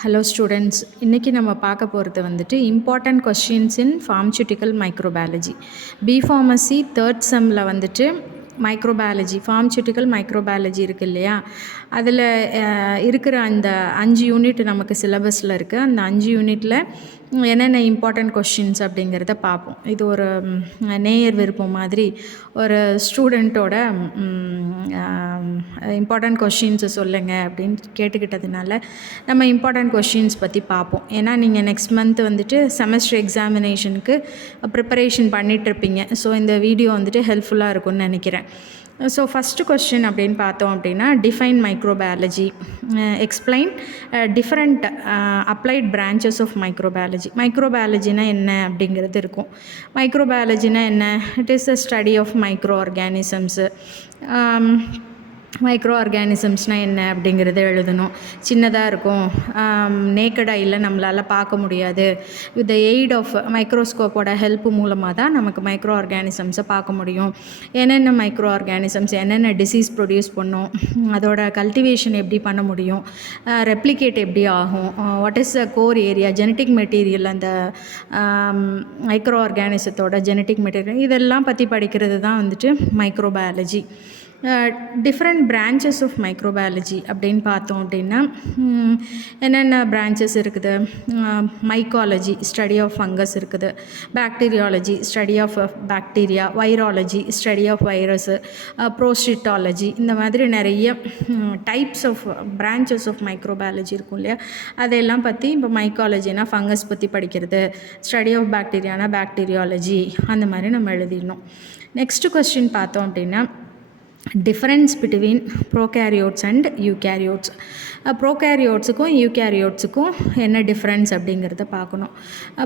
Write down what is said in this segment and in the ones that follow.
Hello students, இன்றைக்கி நம்ம பார்க்க போகிறது வந்துட்டு important questions in pharmaceutical microbiology. B pharmacy third செம்மில் வந்துட்டு ஃபார்மசூட்டிக்கல் மைக்ரோபயாலஜி இருக்குது இல்லையா, அதில் இருக்கிற அந்த 5 யூனிட் நமக்கு சிலபஸில் இருக்குது. அந்த 5 யூனிட்டில் என்னென்ன இம்பார்ட்டண்ட் கொஸ்டின்ஸ் அப்படிங்கிறத பார்ப்போம். இது ஒரு நேயர் விருப்பம் மாதிரி ஒரு ஸ்டூடெண்ட்டோட இம்பார்ட்டண்ட் கொஸ்டின்ஸை சொல்லுங்கள் அப்படின்னு கேட்டுக்கிட்டதுனால நம்ம இம்பார்ட்டண்ட் கொஸ்டின்ஸ் பற்றி பார்ப்போம். ஏன்னா நீங்கள் நெக்ஸ்ட் மந்த் வந்துட்டு செமஸ்டர் எக்ஸாமினேஷனுக்கு ப்ரிப்பரேஷன் பண்ணிகிட்ருப்பீங்க. ஸோ இந்த வீடியோ வந்துட்டு ஹெல்ப்ஃபுல்லாக இருக்கும்னு நினைக்கிறேன். ஸோ ஃபஸ்ட்டு கொஸ்டின் அப்படின்னு பார்த்தோம் அப்படின்னா, define microbiology, explain different applied branches of மைக்ரோபயாலஜினா என்ன அப்படிங்கிறது இருக்கும். மைக்ரோபயாலஜினா என்ன? It is the study of micro organisms. Micro ஆர்கானிசம்ஸ்னால் என்ன அப்படிங்கிறத எழுதணும். சின்னதாக இருக்கும், நேக்கடாக இல்லை, நம்மளால் பார்க்க முடியாது. வித் த எய்ட் ஆஃப் மைக்ரோஸ்கோப்போட ஹெல்ப் மூலமாக தான் நமக்கு மைக்ரோ ஆர்கானிசம்ஸை பார்க்க முடியும். என்னென்ன மைக்ரோ ஆர்கானிசம்ஸ் என்னென்ன டிசீஸ் ப்ரொடியூஸ் பண்ணும், அதோட கல்டிவேஷன் எப்படி பண்ண முடியும், ரெப்ளிகேட் எப்படி ஆகும், what is the core area, genetic material, அந்த மைக்ரோ ஆர்கானிசத்தோட ஜெனட்டிக் மெட்டீரியல், இதெல்லாம் பற்றி படிக்கிறது தான் வந்துட்டு microbiology. Different branches of microbiology அப்படின்னு பார்த்தோம் அப்படின்னா என்னென்ன பிரான்ச்சஸ் இருக்குது? மைக்காலஜி, ஸ்டடி ஆஃப் ஃபங்கஸ் இருக்குது. Bacteriology, study of bacteria. Virology, study of virus. Protistology, இந்த மாதிரி நிறைய types of branches of microbiology இருக்கும் இல்லையா, அதையெல்லாம் பற்றி இப்போ மைக்காலஜினா ஃபங்கஸ் பற்றி படிக்கிறது, ஸ்டடி ஆஃப் பாக்டீரியானா பாக்டீரியாலஜி, அந்த மாதிரி நம்ம எழுதிடணும். நெக்ஸ்ட்டு கொஸ்டின் பார்த்தோம் அப்படின்னா, difference between prokaryotes and eukaryotes. ப்ரோகேரியோட்ஸுக்கும் யூகேரியோட்ஸுக்கும் என்ன டிஃப்ரென்ஸ் அப்படிங்கிறத பார்க்கணும்.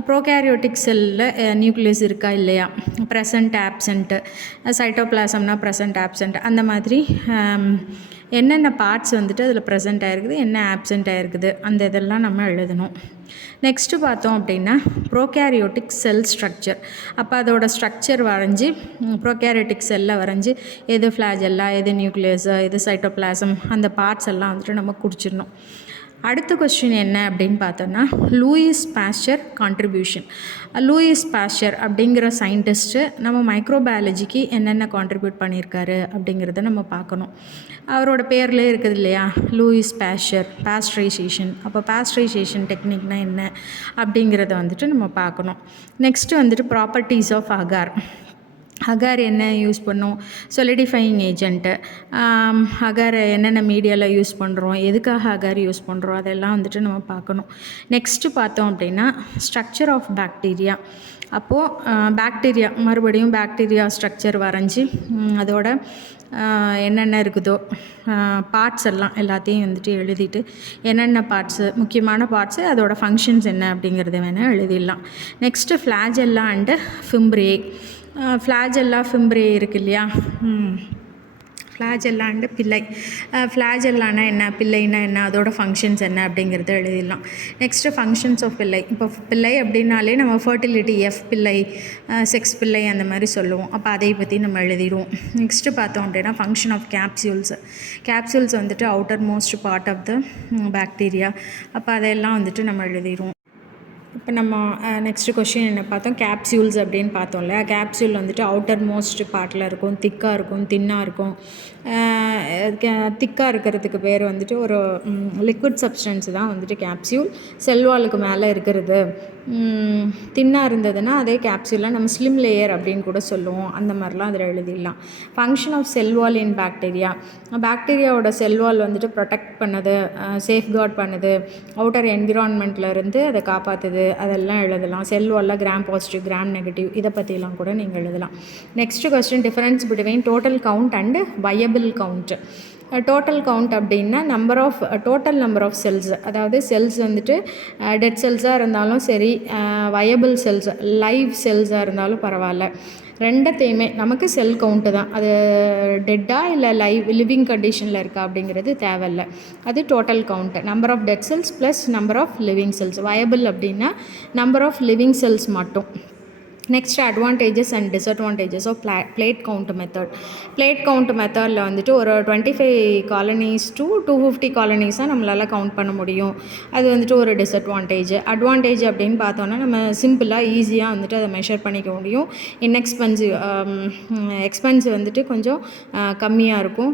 ப்ரோகேரியோட்டிக் செல்லில் நியூக்ளியஸ் இருக்கா இல்லையா, ப்ரெசன்ட் ஆப்சண்ட்டு, சைட்டோபிளாசம்னா ப்ரெசன்ட் ஆப்சண்ட், அந்த மாதிரி என்னென்ன பார்ட்ஸ் வந்துட்டு அதில் ப்ரெசென்ட் ஆகிருக்குது, என்ன ஆப்சண்ட் ஆகிருக்குது, அந்த இதெல்லாம் நம்ம எழுதணும். நெக்ஸ்ட்டு பார்த்தோம் அப்படின்னா ப்ரோகேரியோட்டிக் செல் ஸ்ட்ரக்சர். அப்போ அதோட ஸ்ட்ரக்சர் வரைஞ்சி ப்ரோகேரியோட்டிக் செல்லை வரைஞ்சி எது ஃப்ளாஜெல்லா, எது நியூக்ளியஸு, எது சைட்டோபிளாசம், அந்த பார்ட்ஸ் எல்லாம் வந்துட்டு நம்ம குறிச்சிடணும். அடுத்த கொஸ்டின் என்ன அப்படின்னு பார்த்தோன்னா, லூயிஸ் பாஸ்சர் கான்ட்ரிபியூஷன். லூயிஸ் பாஸ்சர் அப்படிங்கிற சயின்டிஸ்ட்டு நம்ம மைக்ரோபயாலஜிக்கு என்னென்ன கான்ட்ரிபியூட் பண்ணியிருக்காரு அப்படிங்கிறத நம்ம பார்க்கணும். அவரோட பேர்லேயே இருக்குது இல்லையா, லூயிஸ் பாஸ்சர், பாஸ்டரைசேஷன். அப்போ பாஸ்டரைசேஷன் டெக்னிக்னால் என்ன அப்படிங்கிறத வந்துட்டு நம்ம பார்க்கணும். நெக்ஸ்ட்டு வந்துட்டு ப்ராப்பர்ட்டிஸ் ஆஃப் அகார். அகார் என்ன யூஸ் பண்ணும்? சொலிடிஃபையிங் ஏஜென்ட்டு. அகாரை என்னென்ன மீடியாவில் யூஸ் பண்ணுறோம், எதுக்காக அகார் யூஸ் பண்ணுறோம், அதெல்லாம் வந்துட்டு நம்ம பார்க்கணும். நெக்ஸ்ட்டு பார்த்தோம் அப்படின்னா ஸ்ட்ரக்சர் ஆஃப் பாக்டீரியா. அப்போது பாக்டீரியா, மறுபடியும் பாக்டீரியா ஸ்ட்ரக்சர் வரைஞ்சி அதோட என்னென்ன இருக்குதோ பார்ட்ஸ் எல்லாத்தையும் வந்துட்டு எழுதிட்டு என்னென்ன பார்ட்ஸு, முக்கியமான பார்ட்ஸு, அதோட ஃபங்க்ஷன்ஸ் என்ன அப்படிங்கிறத வேணால் எழுதிடலாம். Next flagella and fimbriae. Flagella fimbriae இருக்கு இல்லையா, ஃப்ளாஜெல்லா அண்டு பிள்ளை. ஃப்ளாஜெல்லானா என்ன, பிள்ளைனா என்ன, அதோட ஃபங்க்ஷன்ஸ் என்ன அப்படிங்கிறத எழுதிடலாம். நெக்ஸ்ட்டு ஃபங்க்ஷன்ஸ் ஆஃப் பிள்ளை. இப்போ பிள்ளை அப்படின்னாலே நம்ம ஃபர்டிலிட்டி, பிள்ளை, செக்ஸ் பிள்ளை, அந்த மாதிரி சொல்லுவோம். அப்போ அதை பற்றி நம்ம எழுதிடுவோம். நெக்ஸ்ட்டு பார்த்தோம் அப்படின்னா ஃபங்க்ஷன் ஆஃப் கேப்சியூல்ஸ். கேப்சியூல்ஸ் வந்துட்டு outermost part of the bacteria. அப்போ அதெல்லாம் வந்துட்டு நம்ம எழுதிடுவோம். இப்போ நம்ம நெக்ஸ்ட்டு கொஸ்டின் என்ன பார்த்தோம், கேப்சியூல்ஸ் அப்படின்னு பார்த்தோம்ல. கேப்சியூல் வந்துட்டு அவுட்டர் மோஸ்ட் பார்ட்டில் இருக்கும், திக்காக இருக்கும், தின்னாக இருக்கும். திக்காக இருக்கிறதுக்கு பேர் வந்துட்டு ஒரு லிக்விட் சப்ஸ்டன்ஸ் தான் வந்துட்டு கேப்சியூல். செல்வாலுக்கு மேலே இருக்கிறது. தின்னாக இருந்ததுன்னா அதே கேப்சியூலாக நம்ம ஸ்லிம் லேயர் அப்படின்னு கூட சொல்லுவோம். அந்த மாதிரிலாம் அதில் எழுதிடலாம். Function of cell wall in bacteria. பாக்டீரியாவோட செல்வால் வந்துட்டு ப்ரொடெக்ட் பண்ணுது, சேஃப்கார்ட் பண்ணுது, அவுட்டர் என்விரான்மெண்ட்லேருந்து அதை காப்பாற்றுது, அதெல்லாம் எழுதலாம். செல்வாலில் கிராம் பாசிட்டிவ், கிராம் நெகட்டிவ், இதை பற்றிலாம் கூட நீங்கள் எழுதலாம். Next question, difference between total count and viable count. Total count அப்படின்னா டோட்டல் நம்பர் ஆஃப் செல்ஸ். அதாவது செல்ஸ் வந்துட்டு டெட் செல்ஸாக இருந்தாலும் சரி, வயபிள் செல்ஸ், லைவ் செல்ஸாக இருந்தாலும் பரவாயில்ல, ரெண்டத்தையுமே நமக்கு செல் கவுண்ட்டு தான். அது டெட்டாக இல்லை லிவிங் கண்டிஷனில் இருக்கா அப்படிங்கிறது தேவையில்லை. அது total count. Number of dead cells plus number of living cells. Viable அப்படின்னா நம்பர் ஆஃப் லிவிங் செல்ஸ் மட்டும். Next advantages and disadvantages of plate count method. Plate count மெத்தடில் வந்துட்டு ஒரு 25 காலனிஸ் டு 250 காலனிஸாக நம்மளால் கவுண்ட் பண்ண முடியும். அது வந்துட்டு ஒரு டிஸ்அட்வான்டேஜ். அட்வான்டேஜ் அப்படின்னு பார்த்தோன்னா நம்ம சிம்பிளாக ஈஸியாக வந்துட்டு அதை மெஷர் பண்ணிக்க முடியும். எக்ஸ்பென்ஸ் வந்துட்டு கொஞ்சம் கம்மியாக இருக்கும்.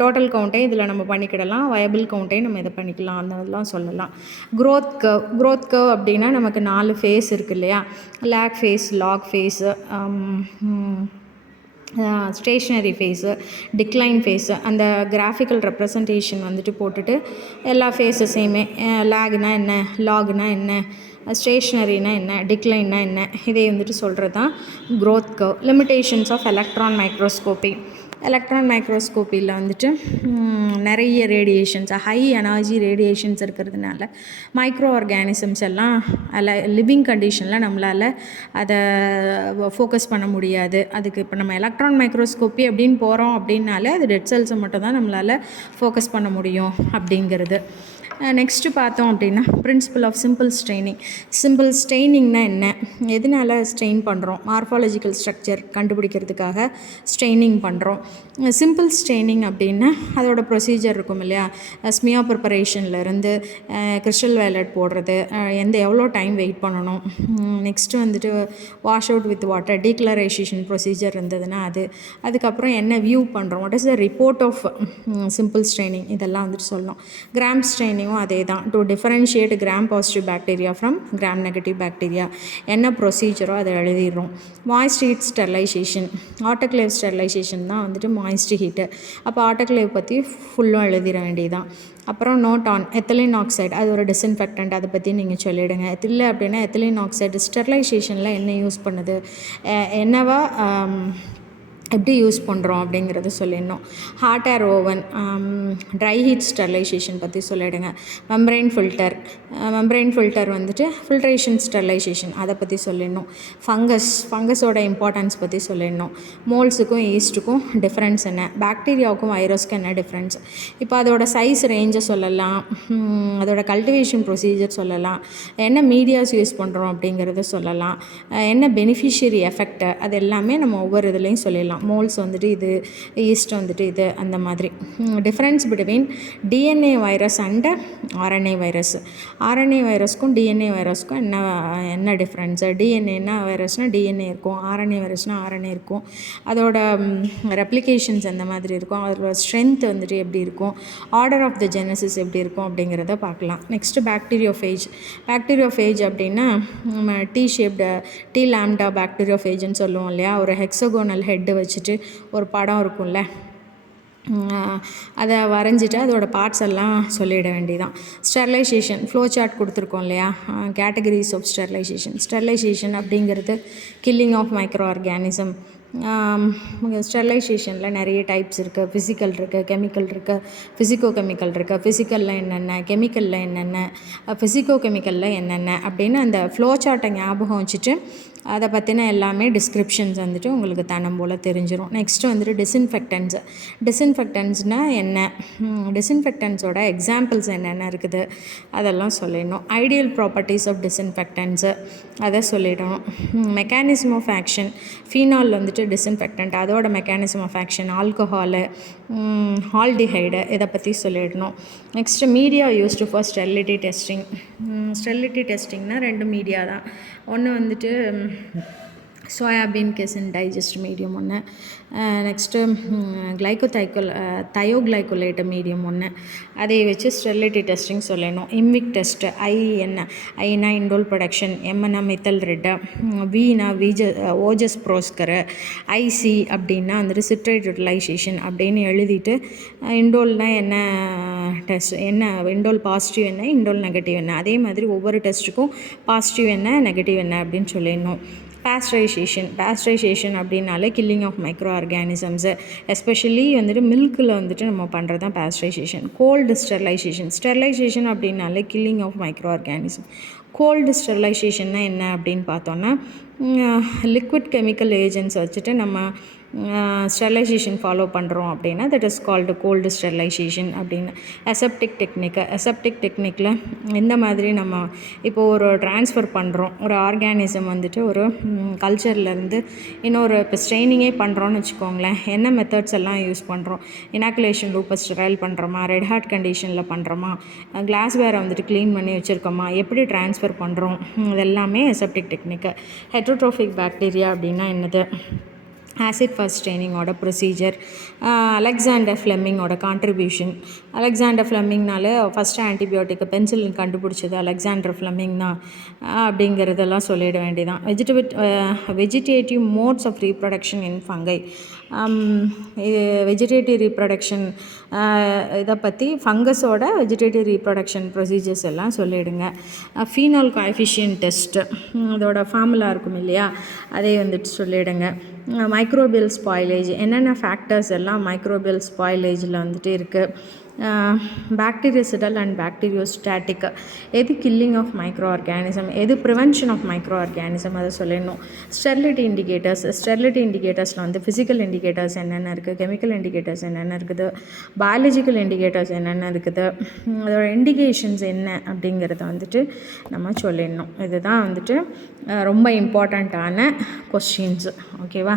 டோட்டல் கவுண்ட்டே இதில் நம்ம பண்ணிக்கிடலாம், வயபிள் கவுண்ட்டே நம்ம இதை பண்ணிக்கலாம், அந்த இதெல்லாம் சொல்லலாம். க்ரோத் கர்வ் அப்படின்னா நமக்கு 4 ஃபேஸ் இருக்குது இல்லையா, lag phase, log phase, stationary phase, decline phase, அந்த கிராஃபிக்கல் ரெப்ரசன்டேஷன் வந்துட்டு போட்டுட்டு எல்லா ஃபேஸஸையுமே லேக்னா என்ன, லாக்னா என்ன, ஸ்டேஷ்னரினா என்ன, டிக்ளைன்னா என்ன, இதை வந்துட்டு சொல்கிறது தான் growth curve. Limitations of electron microscopy. Electron மைக்ரோஸ்கோப்பியில் வந்துட்டு நிறைய ரேடியேஷன்ஸ், ஹை எனர்ஜி ரேடியேஷன்ஸ் இருக்கிறதுனால மைக்ரோ ஆர்கானிசம்ஸ் எல்லாம் லிவிங் கண்டிஷனில் நம்மளால் அதை ஃபோக்கஸ் பண்ண முடியாது. அதுக்கு இப்போ நம்ம எலக்ட்ரான் மைக்ரோஸ்கோப்பி அப்படின்னு போகிறோம் அப்படின்னாலே அது டெட் செல்ஸை மட்டும் தான் நம்மளால் ஃபோக்கஸ் பண்ண முடியும் அப்படிங்கிறது. நெக்ஸ்ட்டு பார்த்தோம் அப்படின்னா principle of simple staining. Simple ஸ்ட்ரெயினிங்னா என்ன, எதனால் ஸ்ட்ரெயின் பண்ணுறோம், மார்ஃபாலஜிக்கல் ஸ்ட்ரக்சர் கண்டுபிடிக்கிறதுக்காக ஸ்ட்ரெயினிங் பண்ணுறோம். சிம்பிள் ஸ்ட்ரெயினிங் அப்படின்னா அதோட ப்ரொசீஜர் இருக்கும் இல்லையா, ஸ்மியா ப்ரிப்பரேஷன்லேருந்து கிறிஸ்டல் வயலட் போடுறது, எவ்வளோ டைம் வெயிட் பண்ணணும், நெக்ஸ்ட்டு வந்துட்டு wash out with water, decolorisation procedure இருந்ததுன்னா அதுக்கப்புறம் என்ன வியூ பண்ணுறோம், what is the report of simple staining, இதெல்லாம் வந்துட்டு சொல்லணும். கிராம் ஸ்ட்ரெயினிங் அதே தான், to differentiate gram positive bacteria from gram negative bacteria, என்ன ப்ரொசீஜரோ அதை எழுதிடுறோம். Moist heat sterilisation, autoclave sterilisation தான் வந்துட்டு மாய்ஸ்ட் ஹீட்டு. அப்போ ஆட்டோக்ளேவ் பற்றி ஃபுல்லும் எழுதிட வேண்டியதான். அப்புறம் நோட் ஆன் எத்திலீன் ஆக்சைடு, அது ஒரு டிஸ்இன்ஃபெக்டன்ட், அதை பற்றி நீங்கள் சொல்லிவிடுங்க. இல்லை அப்படின்னா எத்திலீன் ஆக்சைடு ஸ்டெரிலைசேஷனில் என்ன யூஸ் பண்ணுது, என்னவா எப்படி யூஸ் பண்ணுறோம் அப்படிங்கிறத சொல்லிடணும். Hot air oven, dry heat sterilisation பற்றி சொல்லிவிடுங்க. மெம்பரைன் ஃபில்டர் வந்துட்டு ஃபில்ட்ரேஷன் ஸ்டெரிலைசேஷன், அதை பற்றி சொல்லிடணும். ஃபங்கஸோட இம்பார்ட்டன்ஸ் பற்றி சொல்லிடணும். மோல்ஸுக்கும் ஈஸ்ட்டுக்கும் டிஃப்ரென்ஸ் என்ன, பாக்டீரியாவுக்கும் வைரஸ்க்கும் என்ன டிஃப்ரென்ஸ், இப்போ அதோட சைஸ் ரேஞ்சை சொல்லலாம், அதோட கல்டிவேஷன் ப்ரொசீஜர் சொல்லலாம், என்ன மீடியாஸ் யூஸ் பண்ணுறோம் அப்படிங்கிறத சொல்லலாம், என்ன பெனிஃபிஷியரி எஃபெக்ட், அது எல்லாமே நம்ம ஒவ்வொரு இதுலேயும் சொல்லிடலாம். மோல்ஸ் வந்துட்டு இது, ஈஸ்ட் வந்துட்டு இது, அந்த மாதிரி. Difference between DNA virus and RNA virus. RNA வைரஸ்க்கும் டிஎன்ஏ வைரஸ்க்கும் என்ன டிஃப்ரென்ஸ், டிஎன்ஏன்னா வைரஸ்னால் டிஎன்ஏ இருக்கும், ஆர்என்ஏ வைரஸ்னால் ஆர்என்ஏ இருக்கும், அதோட ரெப்ளிகேஷன்ஸ் எந்த மாதிரி இருக்கும், அதோட ஸ்ட்ரென்த் வந்துட்டு எப்படி இருக்கும், ஆர்டர் ஆஃப் த ஜெனசிஸ் எப்படி இருக்கும் அப்படிங்கிறத பார்க்கலாம். Next bacteriophage. பாக்டீரியோஃபேஜ் அப்படின்னா நம்ம டி லாம்டா பாக்டீரியோஃபேஜ்னு சொல்லுவோம் இல்லையா, ஒரு ஹெக்ஸகோனல் ஹெட்டு வச்சுட்டு ஒரு படம் இருக்கும்ல, அதை வரைஞ்சிட்டு அதோட பார்ட்ஸ் எல்லாம் சொல்லிட வேண்டியதான். ஸ்டெரிலைசேஷன் ஃப்ளோ சார்ட் கொடுத்துருக்கோம் இல்லையா, கேட்டகரிஸ் ஆஃப் ஸ்டெரிலைசேஷன் அப்படிங்கிறது கில்லிங் ஆஃப் மைக்ரோ ஆர்கானிசம். ஸ்டெரிலைசேஷனில் நிறைய டைப்ஸ் இருக்குது, ஃபிசிக்கல் இருக்குது, கெமிக்கல் இருக்குது, ஃபிசிக்கோ கெமிக்கல் இருக்குது. ஃபிசிக்கலில் என்னென்ன, கெமிக்கலில் என்னென்ன, ஃபிசிக்கோ கெமிக்கலில் என்னென்ன அப்படின்னு அந்த ஃப்ளோ சார்ட்டை ஞாபகம் வச்சுட்டு அதை பற்றின எல்லாமே டிஸ்கிரிப்ஷன்ஸ் வந்துட்டு உங்களுக்கு தனம் போல் தெரிஞ்சிடும். நெக்ஸ்ட்டு வந்துட்டு டிஸ்இன்ஃபெக்டன்ஸ்னால் என்ன, டிஸ்இன்ஃபெக்டன்ஸோட எக்ஸாம்பிள்ஸ் என்னென்ன இருக்குது அதெல்லாம் சொல்லிடணும். ஐடியல் ப்ராப்பர்ட்டிஸ் ஆஃப் டிஸ்இன்ஃபெக்டன்ஸு அதை சொல்லிடணும். மெக்கானிசம் ஆஃப் ஆக்ஷன், ஃபீனால் வந்துட்டு டிஸ்இன்ஃபெக்டன்ட், அதோட mechanism of action, alcohol, aldehyde, இதை பற்றி சொல்லிடணும். Next media used for sterility testing. Sterility டெஸ்டிங்னால் 2 மீடியா தான். ஒன்று வந்துட்டு சோயாபீன் கெசின் டைஜஸ்ட் மீடியம் ஒன்று, நெக்ஸ்ட்டு தயோக்ளைகோலேட் மீடியம் ஒன்று, அதை வச்சு ஸ்டெரிலிட்டி டெஸ்டிங் சொல்லணும். இம்மிக் டெஸ்ட்டு, ஐனா இண்டோல் ப்ரொடக்ஷன், எம்னா மித்தல் ரெட்டு, வீனா ஓஜஸ் ப்ரோஸ்கரு, ஐசி அப்படின்னா வந்துட்டு சிட்ரைட் யூட்டிலைசேஷன் அப்படின்னு எழுதிட்டு இண்டோல்னால் என்ன டெஸ்ட், என்ன இண்டோல் பாசிட்டிவ் என்ன, இண்டோல் நெகட்டிவ் என்ன, அதே மாதிரி ஒவ்வொரு டெஸ்ட்டுக்கும் பாசிட்டிவ் என்ன நெகட்டிவ் என்ன அப்படின்னு சொல்லிடணும். பாஸ்டரைசேஷன் அப்படின்னாலே killing of micro organisms, especially வந்துட்டு மில்கில் வந்துட்டு நம்ம பண்ணுறது தான் பாஸ்டரைசேஷன். கோல்டு ஸ்டெரிலைசேஷன் அப்படின்னாலே killing of micro organism. Cold ஸ்டெரிலைசேஷன்னா என்ன அப்படின்னு பார்த்தோன்னா லிக்விட் கெமிக்கல் ஏஜென்ட்ஸ் வச்சுட்டு நம்ம ஸ்டெரிலைசேஷன் ஃபாலோ பண்ணுறோம் அப்படின்னா that is called cold sterilization அப்படின்னு. அசெப்டிக் டெக்னிக்கில் இந்த மாதிரி நம்ம இப்போது ஒரு ட்ரான்ஸ்ஃபர் பண்ணுறோம், ஒரு ஆர்கானிசம் வந்துட்டு ஒரு கல்ச்சர்லேருந்து இன்னொரு இப்போ ஸ்ட்ரெயினிங்கே பண்ணுறோன்னு வச்சுக்கோங்களேன். என்ன மெத்தட்ஸ் எல்லாம் யூஸ் பண்ணுறோம்? இனாக்குலேஷன் லூப்பை ஸ்டெரைல் பண்ணுறோமா, ரெட் ஹாட் கண்டிஷனில் பண்ணுறோமா, கிளாஸ் வேரை வந்துட்டு க்ளீன் பண்ணி வச்சுருக்கோமா, எப்படி ட்ரான்ஸ்ஃபர் பண்ணுறோம், இதெல்லாமே அசெப்டிக் டெக்னிக்கு. ஹெட்ரோட்ரோஃபிக் பாக்டீரியா அப்படின்னா என்னது? ஆசிட் ஃபர்ஸ்ட் ஸ்ட்ரெயினிங்கோட ப்ரொசீஜர். அலெக்சாண்டர் ஃப்ளெமிங்கோட கான்ட்ரிபியூஷன். அலெக்சாண்டர் ஃப்ளெமிங்னாலே ஃபஸ்ட்டு ஆன்டிபயோட்டிக்கு பென்சிலின் கண்டுபிடிச்சது அலெக்சாண்டர் ஃப்ளெமிங் தான் அப்படிங்கிறதெல்லாம் சொல்லிட வேண்டியதான். Vegetative modes of reproduction in fungi. Vegetative reproduction இதை பற்றி ஃபங்கஸோட வெஜிடேட்டிவ் ரீப்ரொடக்ஷன் ப்ரொசீஜர்ஸ் எல்லாம் சொல்லிவிடுங்க. ஃபீனால் கோஎஃபிஷியன்ட் டெஸ்ட்டு, அதோட ஃபார்முலா இருக்கும் இல்லையா, அதை வந்துட்டு சொல்லிவிடுங்க. மைக்ரோபியல் ஸ்பாயிலேஜ், என்னென்ன ஃபேக்டர்ஸ் எல்லாம் மைக்ரோபியல் ஸ்பாயிலேஜில் வந்துட்டு இருக்குது. பாக்டீரியோசிடல் அண்ட் பாக்டீரியோஸ்டாட்டிக், எது கில்லிங் ஆஃப் மைக்ரோ ஆர்கானிசம், எது ப்ரிவென்ஷன் ஆஃப் மைக்ரோ ஆர்கானிசம், அதை சொல்லிடணும். ஸ்டெரிலிட்டி இண்டிகேட்டர்ஸில் வந்து ஃபிசிக்கல் இண்டிகேட்டர்ஸ் என்னென்ன இருக்குது, கெமிக்கல் இண்டிகேட்டர்ஸ் என்னென்ன இருக்குது, பயாலஜிக்கல் இண்டிகேட்டர்ஸ் என்னென்ன இருக்குது, அதோட இண்டிகேஷன்ஸ் என்ன அப்படிங்கிறத வந்துட்டு நம்ம சொல்லிடணும். இதுதான் வந்துட்டு ரொம்ப இம்பார்ட்டண்ட்டான கொஸ்டின்ஸு. ஓகேவா?